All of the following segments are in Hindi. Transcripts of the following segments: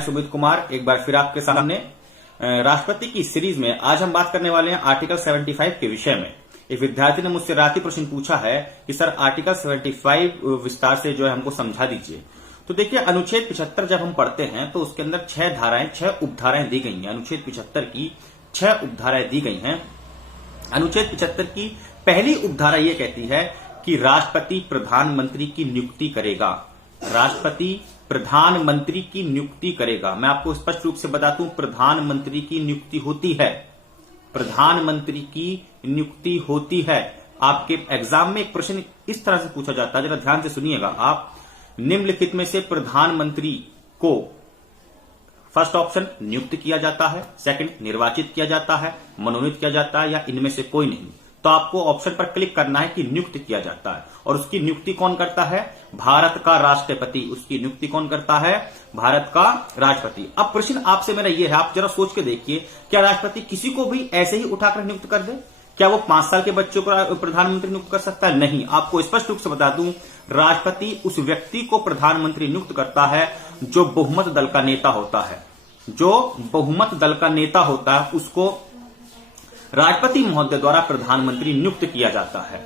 मैं सुमित कुमार एक बार फिर आपके सामने राष्ट्रपति की सीरीज में आज हम बात करने वाले हैं आर्टिकल 75 के विषय में। एक विद्यार्थी ने मुझसे रात ही प्रश्न पूछा है कि सर आर्टिकल 75 विस्तार से जो है हमको समझा दीजिए। तो देखिए, अनुच्छेद 75 जब हम पढ़ते हैं तो उसके अंदर 6 उपधाराएं दी गई हैं। अनुच्छेद 75 की 6 उपधाराएं दी गई हैं। अनुच्छेद 75 की पहली उपधारा यह कहती है कि राष्ट्रपति प्रधानमंत्री की नियुक्ति करेगा। राष्ट्रपति प्रधानमंत्री की नियुक्ति करेगा। मैं आपको स्पष्ट रूप से बता दूं, प्रधानमंत्री की नियुक्ति होती है। प्रधानमंत्री की नियुक्ति होती है। आपके एग्जाम में एक प्रश्न इस तरह से पूछा जाता है, जरा ध्यान से सुनिएगा आप। निम्नलिखित में से प्रधानमंत्री को फर्स्ट ऑप्शन नियुक्त किया जाता है, सेकंड निर्वाचित किया जाता है, मनोनीत किया जाता है या इनमें से कोई नहीं। तो आपको ऑप्शन पर क्लिक करना है कि नियुक्त किया जाता है। और उसकी नियुक्ति कौन करता है? भारत का राष्ट्रपति। उसकी नियुक्ति कौन करता है? भारत का राष्ट्रपति। अब प्रश्न आपसे मेरा यह है, आप जरा सोच के देखिए, क्या राष्ट्रपति किसी को भी ऐसे ही उठाकर नियुक्त कर दे? क्या वो 5 साल के बच्चों को प्रधानमंत्री नियुक्त कर सकता है? नहीं। आपको स्पष्ट रूप से बता दूं, राष्ट्रपति उस व्यक्ति को प्रधानमंत्री नियुक्त करता है जो बहुमत दल का नेता होता है। जो बहुमत दल का नेता होता है उसको राष्ट्रपति महोदय द्वारा प्रधानमंत्री नियुक्त किया जाता है।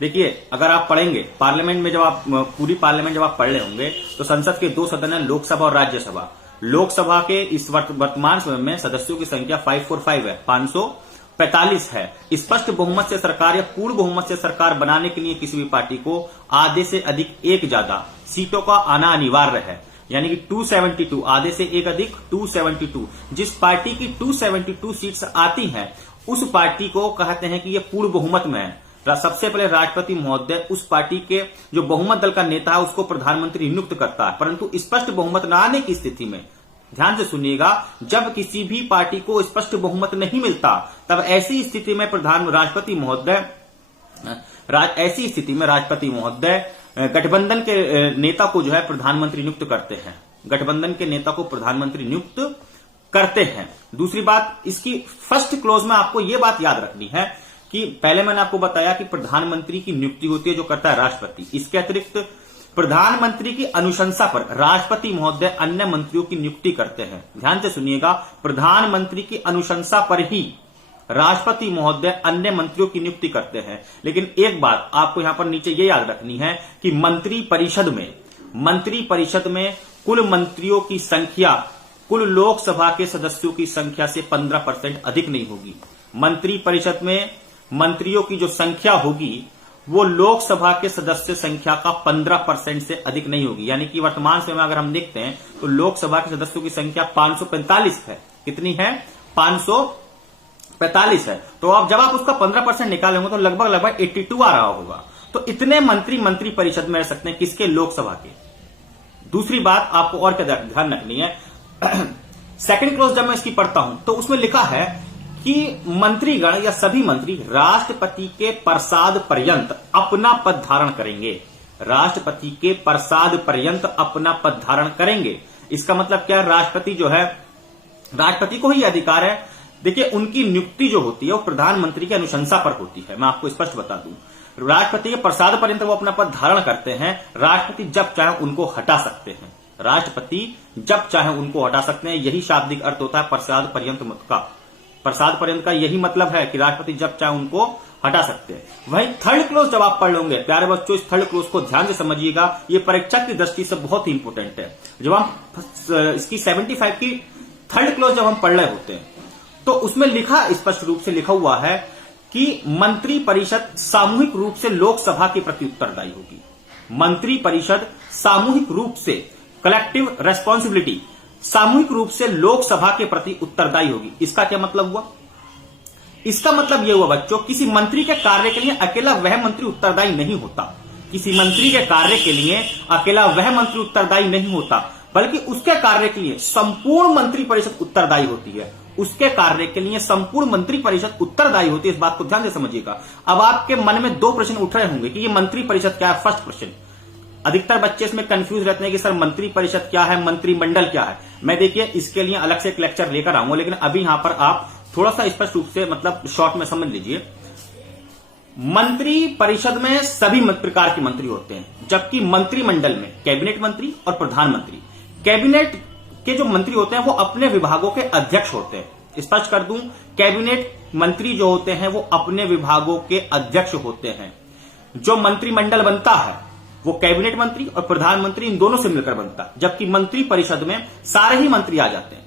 देखिए, अगर आप पढ़ेंगे पार्लियामेंट में, जब आप पूरी पार्लियामेंट जब आप पढ़ रहे होंगे तो संसद के 2 सदन है, लोकसभा और राज्यसभा। लोकसभा के इस वर्तमान समय में सदस्यों की संख्या 545 है, 545 है। स्पष्ट बहुमत से सरकार या पूर्ण बहुमत से सरकार बनाने के लिए किसी भी पार्टी को आधे से अधिक एक ज्यादा सीटों का आना अनिवार्य है, यानी कि 272, आधे से एक अधिक 272। जिस पार्टी की 272 सीट्स आती हैं उस पार्टी को कहते हैं कि यह पूर्ण बहुमत में है। सबसे पहले राष्ट्रपति महोदय उस पार्टी के जो बहुमत दल का नेता है उसको प्रधानमंत्री नियुक्त करता है। परंतु स्पष्ट बहुमत न आने की स्थिति में, ध्यान से सुनिएगा, जब किसी भी पार्टी को स्पष्ट बहुमत नहीं मिलता तब ऐसी स्थिति में राष्ट्रपति महोदय गठबंधन के नेता को जो है प्रधानमंत्री नियुक्त करते हैं। गठबंधन के नेता को प्रधानमंत्री नियुक्त करते हैं। दूसरी बात, इसकी फर्स्ट क्लोज में आपको यह बात याद रखनी है कि पहले मैंने आपको बताया कि प्रधानमंत्री की नियुक्ति होती है जो करता है राष्ट्रपति। इसके अतिरिक्त प्रधानमंत्री की अनुशंसा पर राष्ट्रपति महोदय अन्य मंत्रियों की नियुक्ति करते हैं। ध्यान से सुनिएगा, प्रधानमंत्री की अनुशंसा पर ही राष्ट्रपति महोदय अन्य मंत्रियों की नियुक्ति करते हैं। लेकिन एक बात आपको यहां पर नीचे ये याद रखनी है कि मंत्री परिषद में कुल मंत्रियों की संख्या कुल लोकसभा के सदस्यों की संख्या से 15% अधिक नहीं होगी। मंत्री परिषद में मंत्रियों की जो संख्या होगी वो लोकसभा के सदस्य संख्या का 15% से अधिक नहीं होगी। यानी कि वर्तमान समय में अगर हम देखते हैं तो लोकसभा के सदस्यों की संख्या 545 है। कितनी है? 545 है। तो अब जब आप उसका 15% निकालेंगे तो लगभग 82 आ रहा होगा। तो इतने मंत्री परिषद में रह सकते हैं, किसके? लोकसभा के। दूसरी बात आपको और क्या ध्यान रखनी है, सेकंड क्लॉज जब मैं इसकी पढ़ता हूं तो उसमें लिखा है कि मंत्रीगण या सभी मंत्री राष्ट्रपति के प्रसाद पर्यंत अपना पद धारण करेंगे। राष्ट्रपति के प्रसाद पर्यंत अपना पद धारण करेंगे। इसका मतलब क्या? राष्ट्रपति जो है, राष्ट्रपति को ही अधिकार है। देखिए, उनकी नियुक्ति जो होती है वो प्रधानमंत्री की अनुशंसा पर होती है। मैं आपको स्पष्ट बता दूं, राष्ट्रपति के प्रसाद पर्यंत वो अपना पद धारण करते हैं। राष्ट्रपति जब चाहे उनको हटा सकते हैं। राष्ट्रपति जब चाहे उनको हटा सकते हैं। यही शाब्दिक अर्थ होता है प्रसाद पर्यंत का। प्रसाद पर्यंत का यही मतलब है कि राष्ट्रपति जब चाहे उनको हटा सकते हैं। वहीं थर्ड क्लोज जब आप पढ़ लोगे, प्यारे बच्चों, इस थर्ड क्लोज को ध्यान से समझिएगा, ये परीक्षा की दृष्टि से बहुत ही इंपोर्टेंट है। जब हम इसकी 75 की थर्ड क्लोज जब हम पढ़ रहे होते हैं तो उसमें लिखा, स्पष्ट रूप से लिखा हुआ है कि मंत्री परिषद सामूहिक रूप से लोकसभा के प्रति उत्तरदायी होगी। मंत्री परिषद सामूहिक रूप से, कलेक्टिव रेस्पॉन्सिबिलिटी, सामूहिक रूप से लोकसभा के प्रति उत्तरदायी होगी। इसका क्या मतलब हुआ? इसका मतलब यह हुआ बच्चों, किसी मंत्री के कार्य के लिए अकेला वह मंत्री उत्तरदायी नहीं होता। किसी मंत्री के कार्य के लिए अकेला वह मंत्री उत्तरदायी नहीं होता, बल्कि उसके कार्य के लिए संपूर्ण मंत्री परिषद उत्तरदायी होती है। उसके कार्य के लिए संपूर्ण मंत्री परिषद उत्तरदायी होती है। इस बात को ध्यान से समझिएगा। अब आपके मन में 2 प्रश्न उठ रहे होंगे कि ये मंत्री परिषद क्या है। फर्स्ट प्रश्न, अधिकतर बच्चे इसमें कंफ्यूज रहते हैं कि सर मंत्री परिषद क्या है, मंत्रिमंडल क्या है। मैं देखिए इसके लिए अलग से एक लेक्चर लेकर आऊंगा, लेकिन अभी यहां पर आप थोड़ा सा स्पष्ट रूप से, मतलब शॉर्ट में समझ लीजिए। मंत्री परिषद में सभी प्रकार के मंत्री होते हैं, जबकि मंत्रिमंडल में कैबिनेट मंत्री और प्रधानमंत्री। कैबिनेट के जो मंत्री होते हैं वो अपने विभागों के अध्यक्ष होते हैं। स्पष्ट कर दूं, कैबिनेट मंत्री जो होते हैं वो अपने विभागों के अध्यक्ष होते हैं। जो मंत्रिमंडल बनता है वो कैबिनेट मंत्री और प्रधानमंत्री इन दोनों से मिलकर बनता है, जबकि मंत्री परिषद में सारे ही मंत्री आ जाते हैं।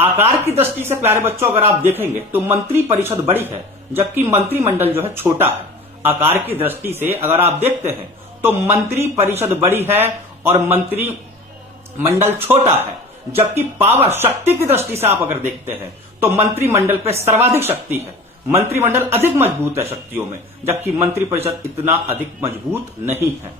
आकार की दृष्टि से प्यारे बच्चों अगर आप देखेंगे तो मंत्री परिषद बड़ी है, जबकि मंत्रिमंडल जो है छोटा है। आकार की दृष्टि से अगर आप देखते हैं तो मंत्री परिषद बड़ी है और मंत्री मंडल छोटा है, जबकि पावर शक्ति की दृष्टि से आप अगर देखते हैं तो मंत्रिमंडल पे सर्वाधिक शक्ति है। मंत्रिमंडल अधिक मजबूत है शक्तियों में, जबकि मंत्री परिषद इतना अधिक मजबूत नहीं है।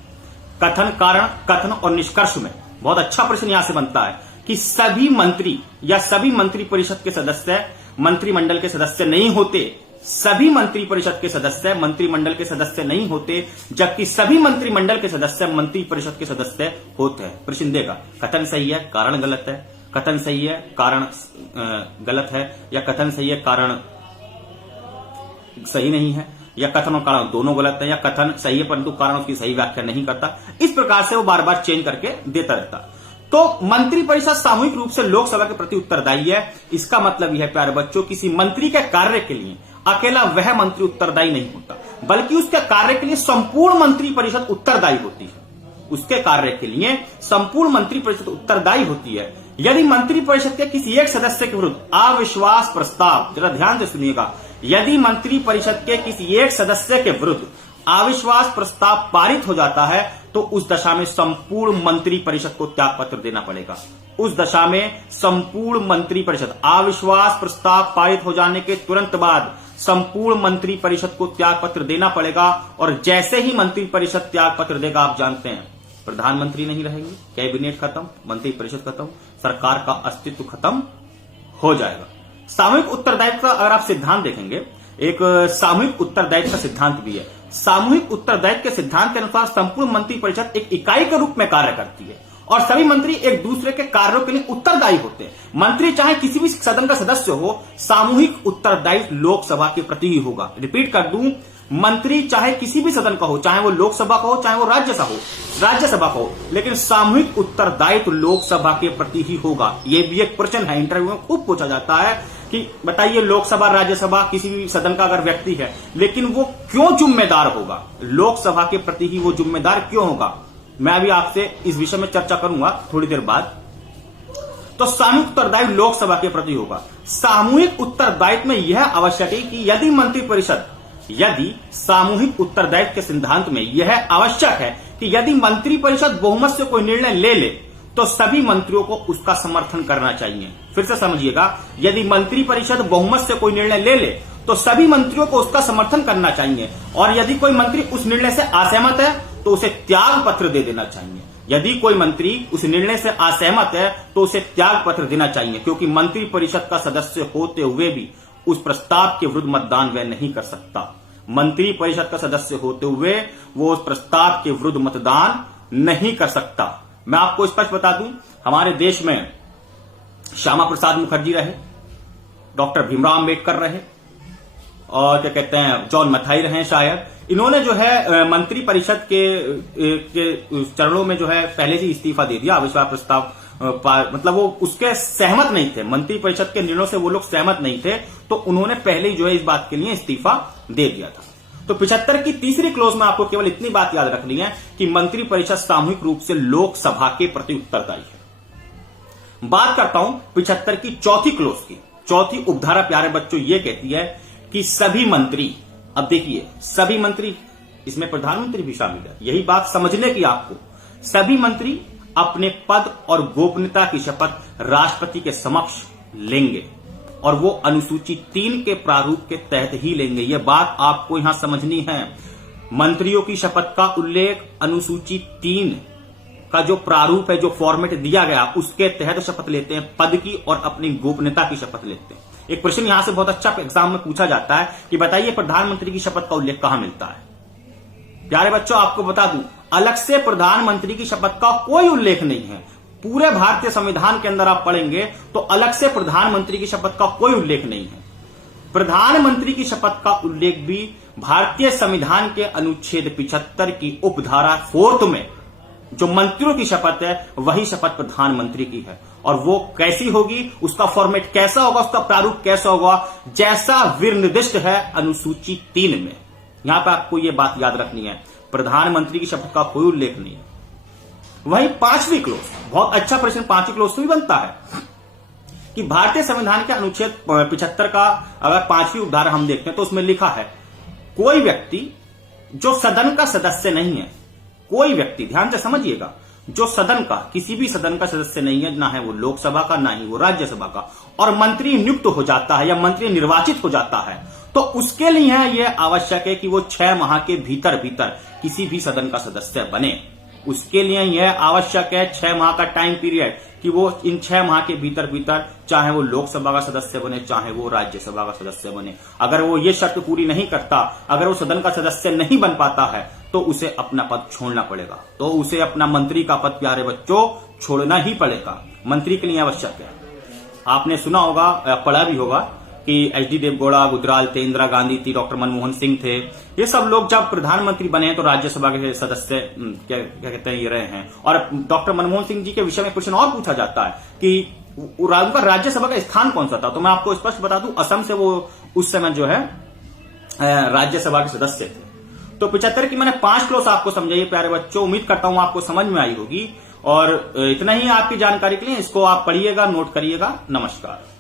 कथन, कारण, कथन और निष्कर्ष में बहुत अच्छा प्रश्न यहां से बनता है कि सभी मंत्री या सभी मंत्री परिषद के सदस्य मंत्रिमंडल के सदस्य नहीं होते। सभी मंत्री परिषद के सदस्य मंत्रिमंडल के सदस्य नहीं होते, जबकि सभी मंत्रिमंडल के सदस्य मंत्री परिषद के सदस्य होते हैं। प्रश्न देगा कथन सही है, कारण गलत है, कथन सही है, कारण गलत है, या कथन सही है, कारण सही नहीं है, या कथन और कारण दोनों गलत है, या कथन सही है परंतु कारण उसकी सही व्याख्या नहीं करता। इस प्रकार से वो बार बार चेंज करके देता रहता। तो मंत्री परिषद सामूहिक रूप से लोकसभा के प्रति उत्तरदायी है। इसका मतलब यह है प्यारे बच्चों, किसी मंत्री के कार्य के लिए अकेला वह मंत्री उत्तरदायी नहीं होता, बल्कि उसके कार्य के लिए संपूर्ण मंत्री परिषद उत्तरदायी होती है। उसके कार्य के लिए संपूर्ण मंत्री परिषद उत्तरदायी होती है। यदि मंत्री परिषद के किसी एक सदस्य के विरुद्ध अविश्वास प्रस्ताव, जरा ध्यान से सुनिएगा, यदि मंत्री परिषद के किसी एक सदस्य के विरुद्ध अविश्वास प्रस्ताव पारित हो जाता है तो उस दशा में संपूर्ण मंत्री परिषद को त्यागपत्र देना पड़ेगा। उस दशा में संपूर्ण मंत्री परिषद अविश्वास प्रस्ताव पारित हो जाने के तुरंत बाद संपूर्ण मंत्री परिषद को त्यागपत्र देना पड़ेगा। और जैसे ही मंत्री परिषद त्यागपत्र देगा, आप जानते हैं प्रधानमंत्री नहीं रहेंगे, कैबिनेट खत्म, मंत्री परिषद खत्म, सरकार का अस्तित्व खत्म हो जाएगा। सामूहिक उत्तरदायित्व का अगर आप सिद्धांत देखेंगे, एक सामूहिक उत्तरदायित्व का सिद्धांत भी है। सामूहिक उत्तरदायित्व के सिद्धांत के अनुसार संपूर्ण मंत्री परिषद एक इकाई के रूप में कार्य करती है और सभी मंत्री एक दूसरे के कार्यों के लिए उत्तरदायी होते हैं। मंत्री चाहे किसी भी सदन का सदस्य हो, सामूहिक उत्तरदायित्व लोकसभा के प्रति ही होगा। रिपीट कर दूं, मंत्री चाहे किसी भी सदन का हो, चाहे वो लोकसभा का हो, चाहे वो राज्यसभा का हो, लेकिन सामूहिक उत्तरदायित्व लोकसभा के प्रति ही होगा। यह भी एक प्रश्न है, इंटरव्यू में खूब पूछा जाता है कि बताइए लोकसभा राज्यसभा किसी भी सदन का अगर व्यक्ति है, लेकिन वो क्यों जिम्मेदार होगा, लोकसभा के प्रति ही वो जिम्मेदार क्यों होगा। मैं अभी आपसे इस विषय में चर्चा करूंगा थोड़ी देर बाद। तो सामूहिक उत्तरदायित्व लोकसभा के प्रति होगा। सामूहिक उत्तरदायित्व में यह आवश्यक है कि यदि सामूहिक उत्तरदायित्व के सिद्धांत में यह आवश्यक है कि यदि मंत्री परिषद बहुमत से कोई निर्णय ले ले तो सभी मंत्रियों को उसका समर्थन करना चाहिए। फिर से समझिएगा, यदि मंत्री परिषद बहुमत से कोई निर्णय ले ले तो सभी मंत्रियों को उसका समर्थन करना चाहिए, और यदि कोई मंत्री उस निर्णय से असहमत है तो उसे त्याग पत्र दे देना चाहिए। यदि कोई मंत्री उस निर्णय से असहमत है तो उसे त्याग पत्र देना चाहिए, क्योंकि मंत्री परिषद का सदस्य होते हुए भी उस प्रस्ताव के विरुद्ध मतदान वह नहीं कर सकता। मंत्री परिषद का सदस्य होते हुए वो उस प्रस्ताव के विरुद्ध मतदान नहीं कर सकता। मैं आपको स्पष्ट बता दूं, हमारे देश में श्यामा प्रसाद मुखर्जी रहे, डॉक्टर भीमराव अंबेडकर रहे, और क्या कहते हैं जॉन मथाई रहे शायद। इन्होंने जो है मंत्री परिषद के चरणों में जो है पहले से इस्तीफा दे दिया। अविश्वास प्रस्ताव मतलब वो उसके सहमत नहीं थे, मंत्री परिषद के निर्णयों से वो लोग सहमत नहीं थे, तो उन्होंने पहले ही जो है इस बात के लिए इस्तीफा दे दिया था। तो 75 की तीसरी क्लोज में आपको केवल इतनी बात याद रखनी है कि मंत्री परिषद सामूहिक रूप से लोकसभा के प्रति उत्तरदायी है। बात करता हूं 75 की चौथी क्लोज की। चौथी उपधारा प्यारे बच्चों ये कहती है कि सभी मंत्री, अब देखिए सभी मंत्री, इसमें प्रधानमंत्री भी शामिल है, यही बात समझने की आपको, सभी मंत्री अपने पद और गोपनीयता की शपथ राष्ट्रपति के समक्ष लेंगे और वो अनुसूची 3 के प्रारूप के तहत ही लेंगे। यह बात आपको यहां समझनी है। मंत्रियों की शपथ का उल्लेख अनुसूची 3 का जो प्रारूप है, जो फॉर्मेट दिया गया, उसके तहत शपथ लेते हैं, पद की और अपनी गोपनीयता की शपथ लेते हैं। एक प्रश्न यहां से बहुत अच्छा एग्जाम में पूछा जाता है कि बताइए प्रधानमंत्री की शपथ का उल्लेख कहां मिलता है। प्यारे बच्चों आपको बता दूं, अलग से प्रधानमंत्री की शपथ का कोई उल्लेख नहीं है। पूरे भारतीय संविधान के अंदर आप पढ़ेंगे तो अलग से प्रधानमंत्री की शपथ का कोई उल्लेख नहीं है। प्रधानमंत्री की शपथ का उल्लेख भी भारतीय संविधान के अनुच्छेद 75 की उपधारा 4 में जो मंत्रियों की शपथ है, वही शपथ प्रधानमंत्री की है। और वो कैसी होगी, उसका फॉर्मेट कैसा होगा, उसका प्रारूप कैसा होगा, जैसा निर्दिष्ट है अनुसूची 3 में। यहां पर आपको यह बात याद रखनी है, प्रधानमंत्री की शपथ का कोई उल्लेख नहीं है। वही 5वीं क्लोज, बहुत अच्छा प्रश्न 5वीं क्लोज से भी बनता है कि भारतीय संविधान के अनुच्छेद 75 का अगर 5वीं उद्धार हम देखते हैं तो उसमें लिखा है, कोई व्यक्ति जो सदन का सदस्य नहीं है, कोई व्यक्ति, ध्यान से समझिएगा, जो सदन का, किसी भी सदन का सदस्य नहीं है, ना है वो लोकसभा का, ना ही वो राज्यसभा का, और मंत्री नियुक्त हो जाता है या मंत्री निर्वाचित हो जाता है, तो उसके लिए यह आवश्यक है कि वो 6 माह के भीतर किसी भी सदन का सदस्य बने। उसके लिए यह आवश्यक है 6 माह का टाइम पीरियड, कि वो इन 6 माह के भीतर चाहे वो लोकसभा का सदस्य बने, चाहे वो राज्यसभा का सदस्य बने। अगर वो ये शर्त पूरी नहीं करता, अगर वो सदन का सदस्य नहीं बन पाता है, तो उसे अपना पद छोड़ना पड़ेगा। तो उसे अपना मंत्री का पद, प्यारे बच्चों, छोड़ना ही पड़ेगा। मंत्री के लिए आवश्यक है। आपने सुना होगा, पढ़ा भी होगा कि एच.डी. देवगौड़ा, गुजराल थे, इंदिरा गांधी थी, डॉक्टर मनमोहन सिंह थे, ये सब लोग जब प्रधानमंत्री बने तो राज्यसभा के सदस्य क्या कहते हैं ये रहे हैं। और डॉक्टर मनमोहन सिंह जी के विषय में क्वेश्चन और पूछा जाता है कि उनका राज्यसभा का स्थान कौन सा था, तो मैं आपको स्पष्ट बता दूं, असम से वो उस समय जो है राज्यसभा के सदस्य थे। तो 75 की मैंने 5 क्लोज आपको समझाइए प्यारे बच्चों, उम्मीद करता हूं आपको समझ में आई होगी। और इतना ही आपकी जानकारी के लिए, इसको आप पढ़िएगा, नोट करिएगा। नमस्कार।